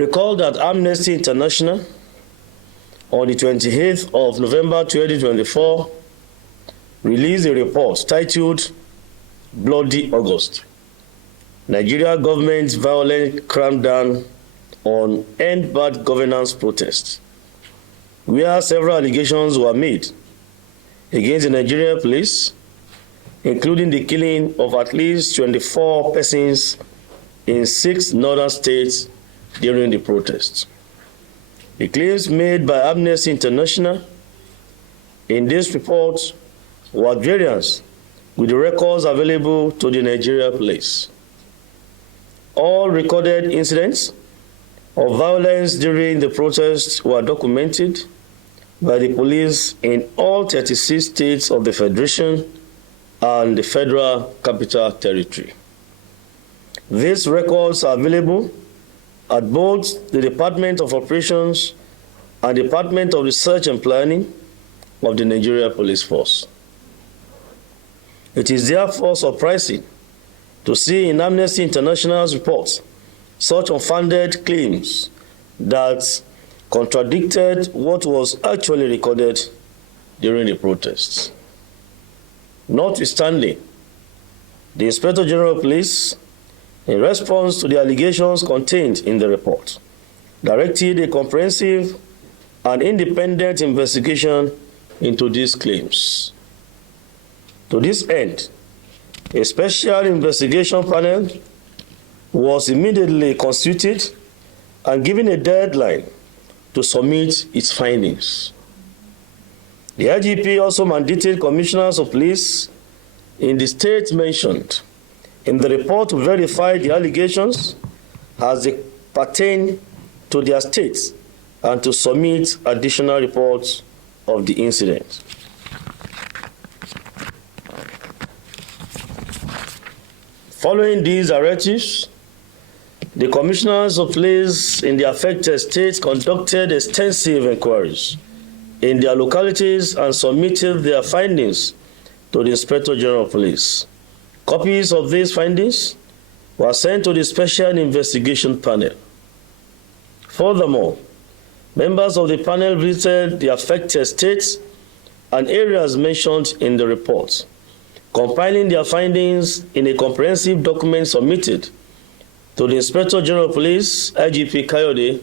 Recall that Amnesty International, on the 28th of November 2024, released a report titled Bloody August, Nigeria government's violent crackdown on EndBadGovernance Protests, where several allegations were made against the Nigerian police, including the killing of at least 24 persons in 6 northern states during the protests. The claims made by Amnesty International in this report were at variance with the records available to the Nigerian police. All recorded incidents of violence during the protests were documented by the police in all 36 states of the Federation and the Federal Capital Territory. These records are available at both the Department of Operations and Department of Research and Planning of the Nigeria Police Force. It is therefore surprising to see in Amnesty International's reports such unfounded claims that contradicted what was actually recorded during the protests. Notwithstanding, the Inspector General of Police, in response to the allegations contained in the report, directed a comprehensive and independent investigation into these claims. To this end, a special investigation panel was immediately constituted and given a deadline to submit its findings. The IGP also mandated commissioners of police in the states mentioned in the report to verify the allegations as they pertain to their states and to submit additional reports of the incident. Following these directives, the commissioners of police in the affected states conducted extensive inquiries in their localities and submitted their findings to the Inspector General of Police. Copies of these findings were sent to the Special Investigation Panel. Furthermore, members of the panel visited the affected states and areas mentioned in the report, compiling their findings in a comprehensive document submitted to the Inspector General of Police, IGP Kayode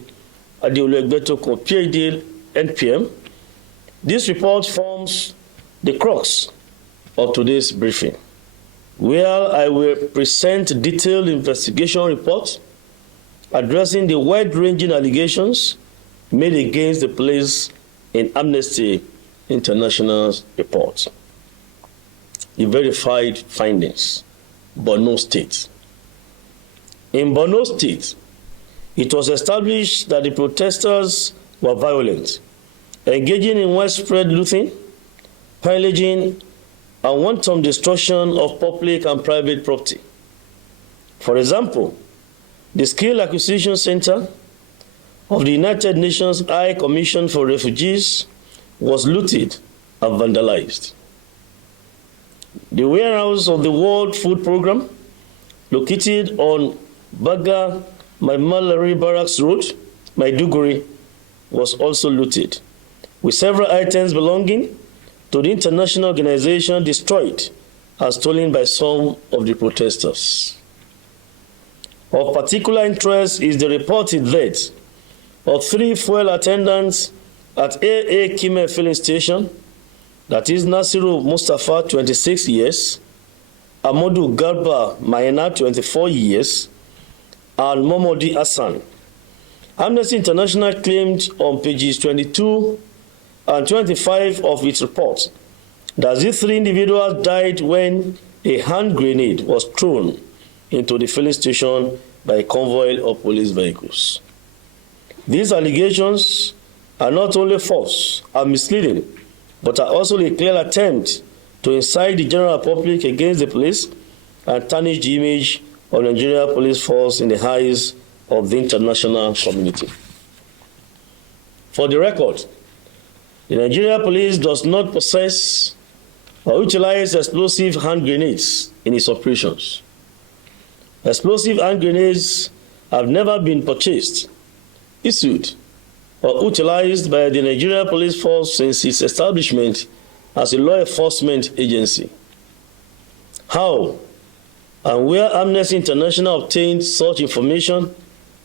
Egbetokun, PhD, NPM. This report forms the crux of today's briefing, where I will present a detailed investigation report addressing the wide-ranging allegations made against the police in Amnesty International's report. The verified findings, Borno State. In Borno State, it was established that the protesters were violent, engaging in widespread looting, pillaging, and wanton destruction of public and private property. For example, the Skill Acquisition Center of the United Nations High Commission for Refugees was looted and vandalized. The warehouse of the World Food Programme, located on Baga Maimalari Barracks Road, Maiduguri, was also looted, with several items belonging to the international organization destroyed and stolen by some of the protesters. Of particular interest is the reported death of 3 fuel attendants at AA Kime filling station, that is Nasiru Mustafa, 26 years, Amadou Garba Mayena, 24 years, and Momodi Hassan. Amnesty International claimed on pages 22 and 25 of its report that these 3 individuals died when a hand grenade was thrown into the filling station by a convoy of police vehicles. These allegations are not only false and misleading, but are also a clear attempt to incite the general public against the police and tarnish the image of the Nigeria Police Force in the eyes of the international community. For the record, the Nigeria Police does not possess or utilize explosive hand grenades in its operations. Explosive hand grenades have never been purchased issued or utilized by the Nigeria Police Force since its establishment as a law enforcement agency. How and where Amnesty International obtained such information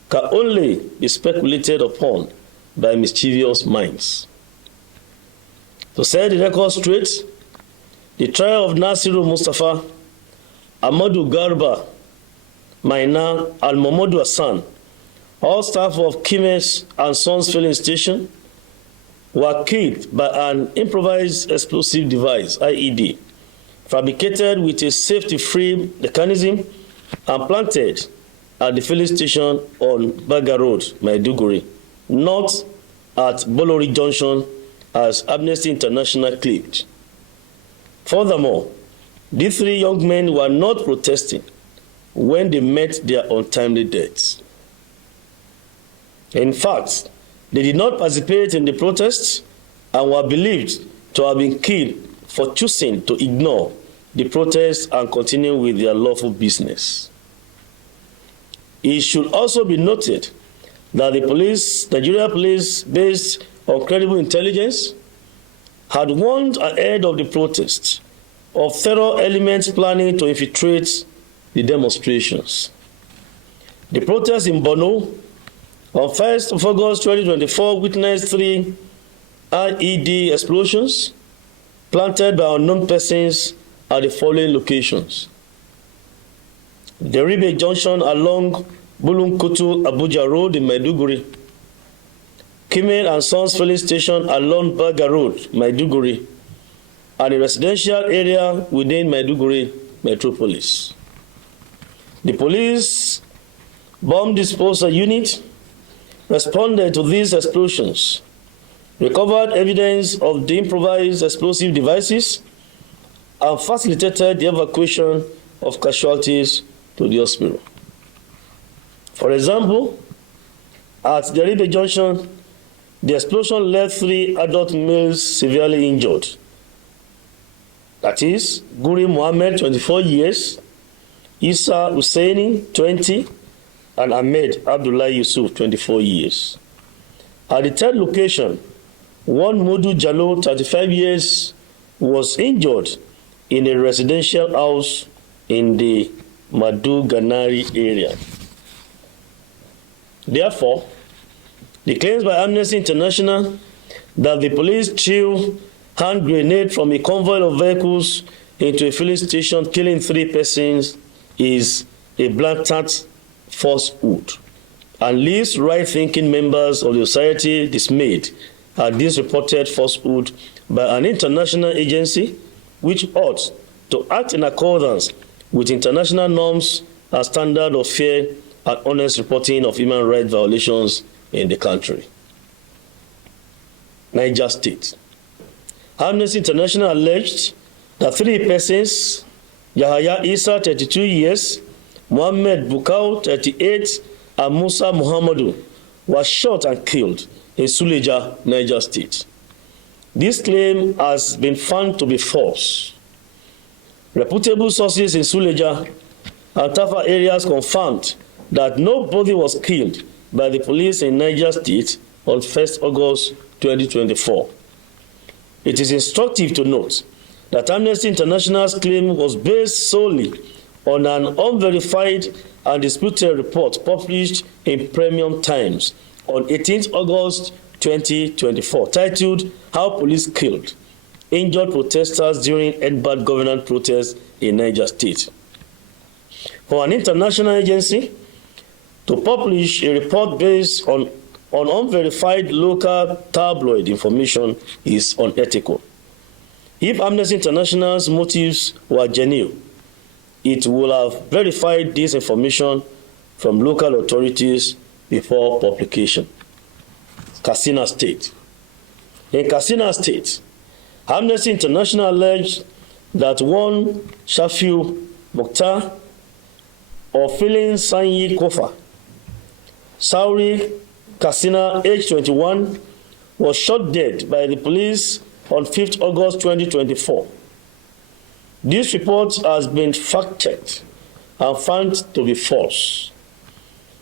can only be speculated upon by mischievous minds. To set the record straight, the trial of Nasiru Mustafa, Ahmadu Garba, Maina, and Momodu Hassan, all staff of KENNETH and Sons filling station, were killed by an improvised explosive device, IED, fabricated with a safety-free mechanism and planted at the filling station on Baga Road, Maiduguri, not at Bolori Junction, as Amnesty International claimed. Furthermore, these three young men were not protesting when they met their untimely deaths. In fact, they did not participate in the protests and were believed to have been killed for choosing to ignore the protests and continue with their lawful business. It should also be noted that the police, Nigeria police, based on credible intelligence, had warned ahead of the protests of terror elements planning to infiltrate the demonstrations. The protests in Borno on 1st of August 2024 witnessed 3 IED explosions planted by unknown persons at the following locations: Deribe Junction along Bulunkutu Abuja Road in Maiduguri, KENNETH and Sons filling station along Baga Road, Maiduguri, and a residential area within Maiduguri metropolis. The police bomb disposal unit responded to these explosions, recovered evidence of the improvised explosive devices, and facilitated the evacuation of casualties to the hospital. For example, at Deribe Junction, the explosion left 3 adult males severely injured. That is, Guri Mohammed, 24 years, Isa Husseini, 20, and Ahmed Abdullah Yusuf, 24 years. At the third location, one Modu Jallo, 35 years, was injured in a residential house in the Maduganari area. Therefore, the claims by Amnesty International that the police threw hand grenade from a convoy of vehicles into a filling station, killing 3 persons, is a blatant falsehood, and leaves right-thinking members of the society dismayed at this reported falsehood by an international agency which ought to act in accordance with international norms and standards of fair and honest reporting of human rights violations in the country. Niger State. Amnesty International alleged that 3 persons, Yahaya Isa, 32 years, Mohammed Bukau, 38, and Musa Muhammadu, were shot and killed in Suleja, Niger State. This claim has been found to be false. Reputable sources in Suleja and Tafa areas confirmed that nobody was killed by the police in Niger State on 1st August 2024. It is instructive to note that Amnesty International's claim was based solely on an unverified and disputed report published in Premium Times on 18th August 2024, titled "How Police Killed Injured Protesters During EndBadGovernance Protests in Niger State." For an international agency to publish a report based on unverified local tabloid information is unethical. If Amnesty International's motives were genuine, it would have verified this information from local authorities before publication. Katsina State. In Katsina State, Amnesty International alleged that one Shafiu Mukhtar of Filin Sanyi Kofa, Sauri, Katsina, age 21, was shot dead by the police on 5th August 2024. This report has been fact-checked and found to be false.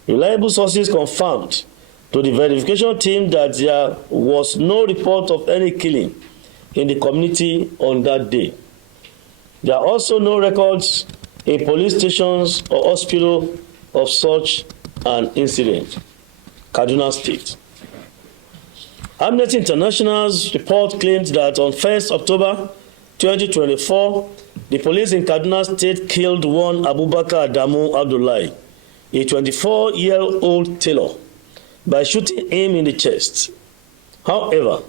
Reliable sources confirmed to the verification team that there was no report of any killing in the community on that day. There are also no records in police stations or hospital of such an incident. Kaduna State. Amnesty International's report claimed that on 1st October 2024, the police in Kaduna State killed one Abubakar Adamu Abdullahi, a 24-year-old tailor, by shooting him in the chest. However,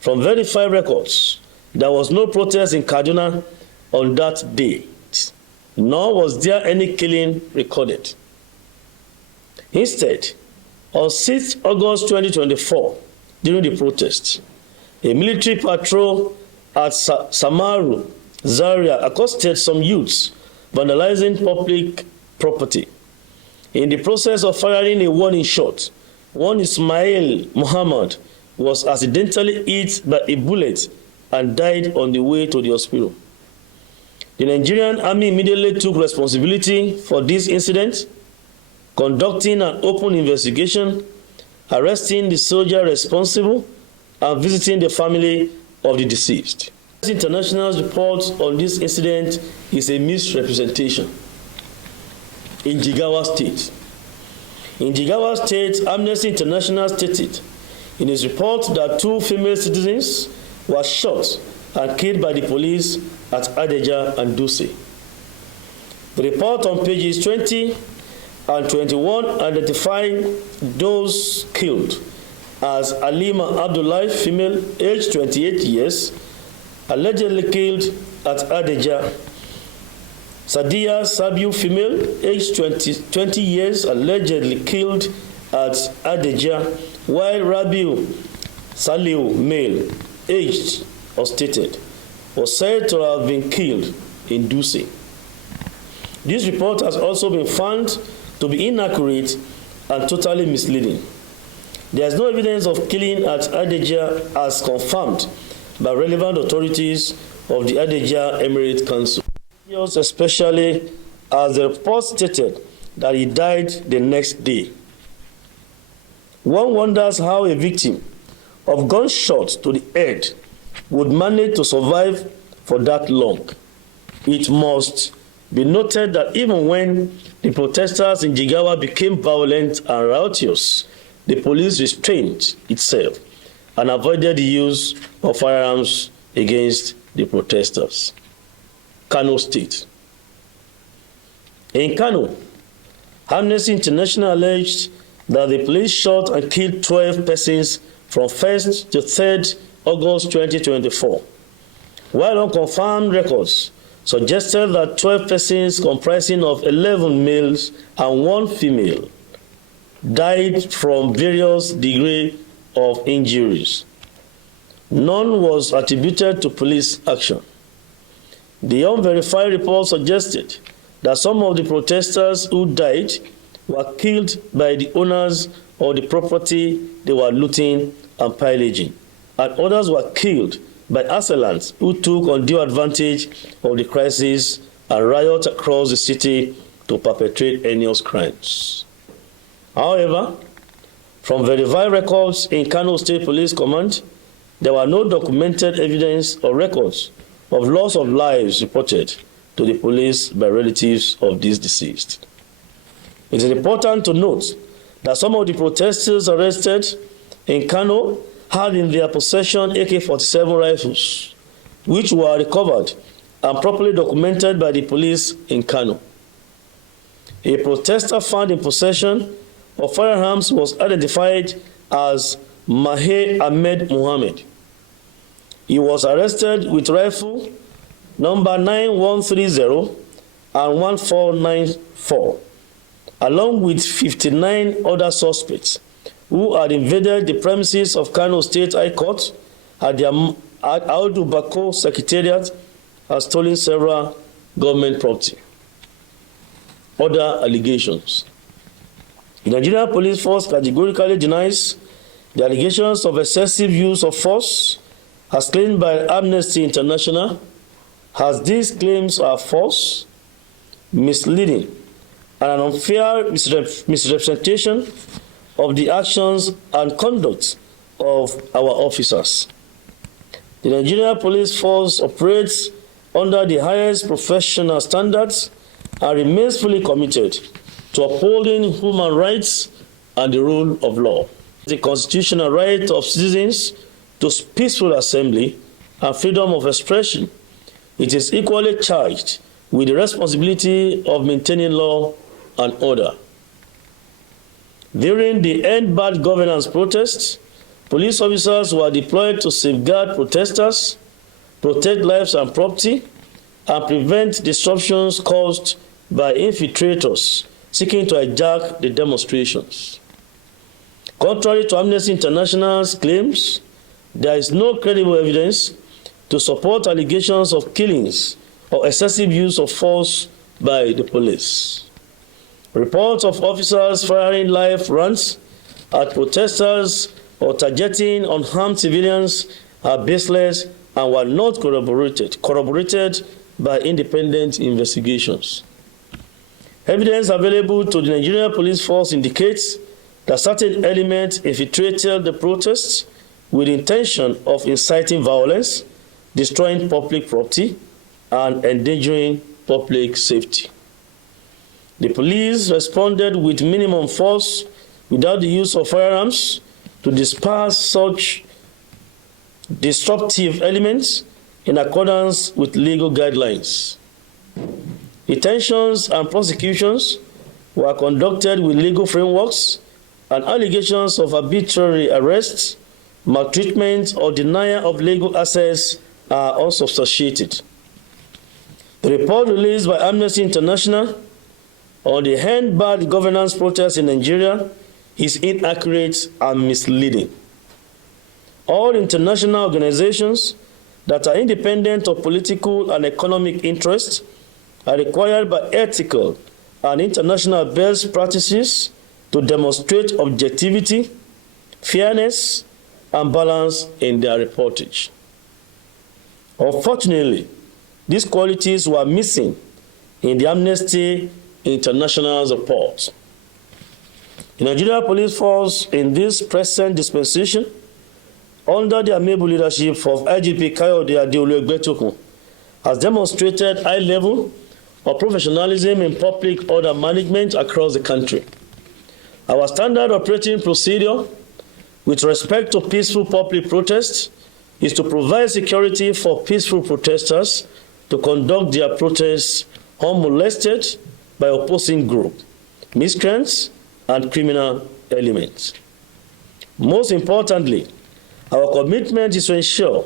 from verified records, there was no protest in Kaduna on that date, nor was there any killing recorded. Instead, on 6 August 2024, during the protest, a military patrol at Samaru, Zaria, accosted some youths vandalizing public property. In the process of firing a warning shot, one Ismail Muhammad was accidentally hit by a bullet and died on the way to the hospital. The Nigerian Army immediately took responsibility for this incident, conducting an open investigation, arresting the soldier responsible, and visiting the family of the deceased. Amnesty International's report on this incident is a misrepresentation. In Jigawa State. In Jigawa State, Amnesty International stated in its report that 2 female citizens were shot and killed by the police at Adeja and Duse. The report on pages 20 and 21 identified those killed as Alima Abdullahi, female, aged 28 years, allegedly killed at Adeja; Sadia Sabiu, female, aged 20 years, allegedly killed at Adeja, while Rabiu Saliu, male, aged or stated, was said to have been killed in Duse. This report has also been found to be inaccurate and totally misleading. There is no evidence of killing at Adeja as confirmed by relevant authorities of the Adeja Emirate Council, especially as the report stated that he died the next day. One wonders how a victim of gunshot to the head would manage to survive for that long. It must be noted that even when the protesters in Jigawa became violent and riotous, the police restrained itself and avoided the use of firearms against the protesters. Kano State. In Kano, Amnesty International alleged that the police shot and killed 12 persons from 1st to 3rd August 2024, while unconfirmed records suggested that 12 persons comprising of 11 males and 1 female died from various degrees of injuries. None was attributed to police action. The unverified report suggested that some of the protesters who died were killed by the owners of the property they were looting and pillaging, and others were killed by assailants who took undue advantage of the crisis and riot across the city to perpetrate heinous crimes. However, from verified records in Kano State Police Command, there were no documented evidence or records of loss of lives reported to the police by relatives of these deceased. It is important to note that some of the protesters arrested in Kano had in their possession AK-47 rifles, which were recovered and properly documented by the police in Kano. A protester found in possession of firearms was identified as Mahe Ahmed Muhammad. He was arrested with rifle number 9130 and 1494, along with 59 other suspects who had invaded the premises of Kano State High Court at the Audu Bako Secretariat and stolen several government property. Other allegations. The Nigerian Police Force categorically denies the allegations of excessive use of force as claimed by Amnesty International, as these claims are false, misleading, and an unfair misrepresentation of the actions and conduct of our officers. The Nigerian Police Force operates under the highest professional standards and remains fully committed to upholding human rights and the rule of law. The constitutional right of citizens to peaceful assembly and freedom of expression, it is equally charged with the responsibility of maintaining law and order. During the EndBadGovernance Protests, police officers were deployed to safeguard protesters, protect lives and property, and prevent disruptions caused by infiltrators seeking to hijack the demonstrations. Contrary to Amnesty International's claims, there is no credible evidence to support allegations of killings or excessive use of force by the police. Reports of officers firing live rounds at protesters or targeting unarmed civilians are baseless and were not corroborated by independent investigations. Evidence available to the Nigerian Police Force indicates that certain elements infiltrated the protests with the intention of inciting violence, destroying public property, and endangering public safety. The police responded with minimum force without the use of firearms to disperse such disruptive elements in accordance with legal guidelines. Detentions and prosecutions were conducted with legal frameworks, and allegations of arbitrary arrests, maltreatment, or denial of legal access are unsubstantiated. The report released by Amnesty International on the EndBadGovernance Protests in Nigeria is inaccurate and misleading. All international organizations that are independent of political and economic interests are required by ethical and international best practices to demonstrate objectivity, fairness, and balance in their reportage. Unfortunately, these qualities were missing in the Amnesty International's report. The Nigerian Police Force in this present dispensation, under the amiable leadership of IGP Kayode Egbetokun, has demonstrated high level of professionalism in public order management across the country. Our standard operating procedure with respect to peaceful public protests is to provide security for peaceful protesters to conduct their protests unmolested by opposing groups, miscreants, and criminal elements. Most importantly, our commitment is to ensure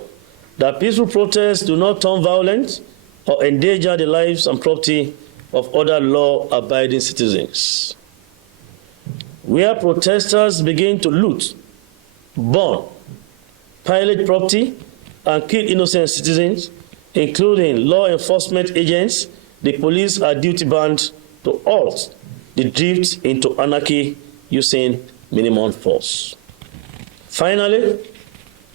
that peaceful protests do not turn violent or endanger the lives and property of other law-abiding citizens. Where protesters begin to loot, burn, pillage property, and kill innocent citizens, including law enforcement agents, the police are duty-bound to halt the drift into anarchy using minimum force. Finally,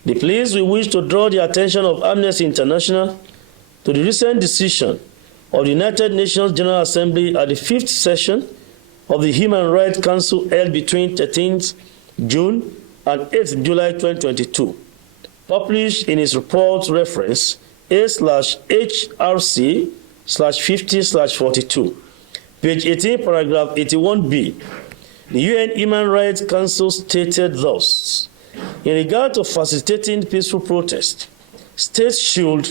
the police will wish to draw the attention of Amnesty International to the recent decision of the United Nations General Assembly at the 5th session of the Human Rights Council held between 13th June and 8th July 2022, published in its report reference A/HRC/50/42, page 18, paragraph 81B. The UN Human Rights Council stated thus: in regard to facilitating peaceful protest, states should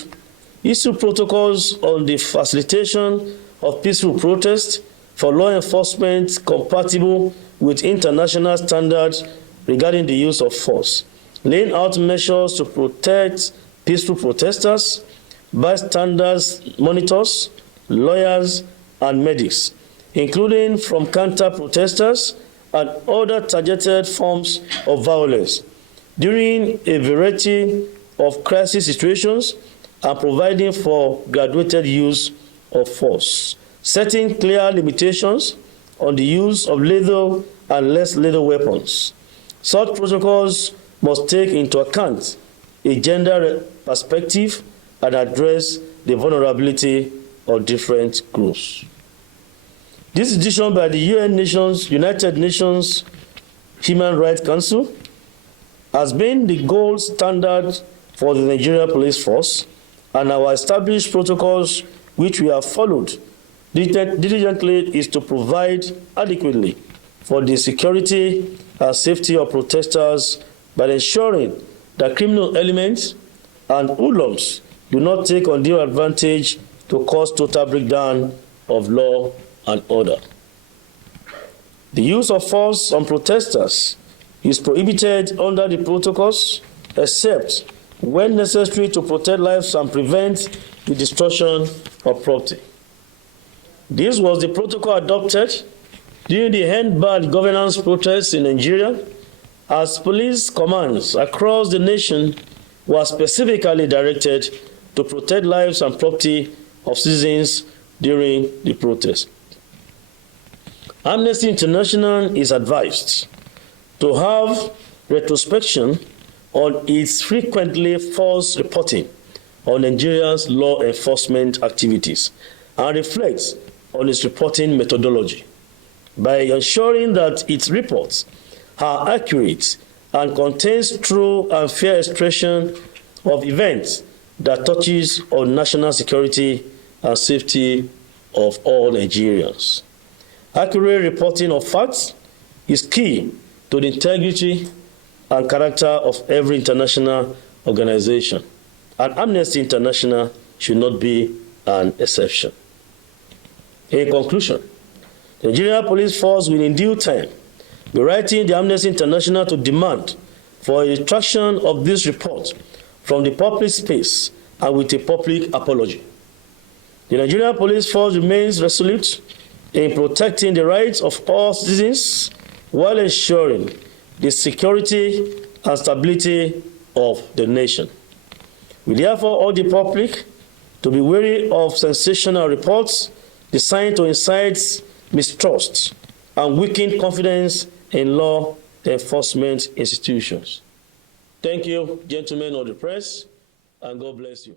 issue protocols on the facilitation of peaceful protest for law enforcement compatible with international standards regarding the use of force, laying out measures to protect peaceful protesters, bystanders, monitors, lawyers, and medics, including from counter-protesters and other targeted forms of violence during a variety of crisis situations, and providing for graduated use of force, setting clear limitations on the use of lethal and less lethal weapons. Such protocols must take into account a gender perspective and address the vulnerability of different groups. This decision by the United Nations Human Rights Council, has been the gold standard for the Nigerian police force, and our established protocols, which we have followed diligently, is to provide adequately for the security and safety of protesters by ensuring that criminal elements and hoodlums do not take undue advantage to cause total breakdown of law and order. The use of force on protesters is prohibited under the protocols, except when necessary to protect lives and prevent the destruction of property. This was the protocol adopted during the EndBadGovernance Protests in Nigeria, as police commands across the nation were specifically directed to protect lives and property of citizens during the protest. Amnesty International is advised to have retrospection on its frequently false reporting on Nigeria's law enforcement activities and reflects on its reporting methodology by ensuring that its reports are accurate and contains true and fair expression of events that touches on national security and safety of all Nigerians. Accurate reporting of facts is key to the integrity and character of every international organization, and Amnesty International should not be an exception. In conclusion, the Nigerian police force will in due time be writing the Amnesty International to demand for a retraction of this report from the public space and with a public apology. The Nigerian police force remains resolute in protecting the rights of all citizens while ensuring the security and stability of the nation. We therefore urge the public to be wary of sensational reports designed to incite mistrust and weaken confidence in law enforcement institutions. Thank you, gentlemen of the press, and God bless you.